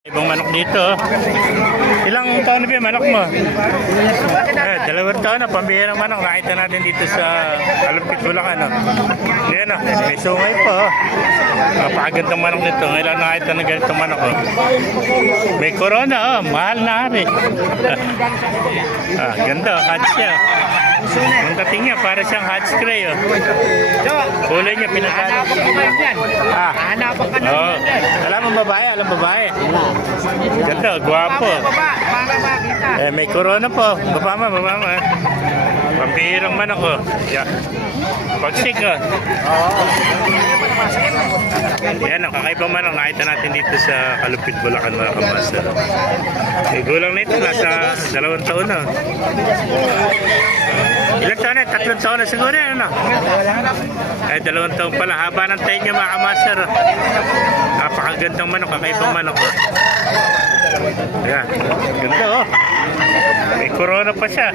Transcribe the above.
Ibang manok dito. oh. Ilang taon na ba yung manok mo? Eh, dalawang taon na, pambihirang manok. Nakita natin dito sa Alumpit, Bulacan. Oh. Yan oh, may sungay pa. Oh. Napakagandang manok nito. Ngayon nakita ng ganitong manok. Oh. May corona, oh. mahal na hari. ah, ganda, oh. hatch siya. Ang dating niya, para siyang hatch gray. Oh. Kulay niya, yan. Ah, Hanapan ka na Oo. Babae, alam babae. Ganda, gwapo. Eh, may corona po. Baba mo, baba mo. eh. Pampihirang man ako. Yeah. Pagsik ka. Yan, ang kakaibang manok nakita natin dito sa Kalupit, Bulacan mga kamaster. Eh, gulang na ito, nasa dalawang taon na. Ilang taon na? Tatlong taon na siguro yan, ano? Eh, dalawang taon pala. Haba ng tayo niya mga kamaster. Napakagandang manok, kakaibang manok. oh. Ayan, ganda oh. May corona pa siya.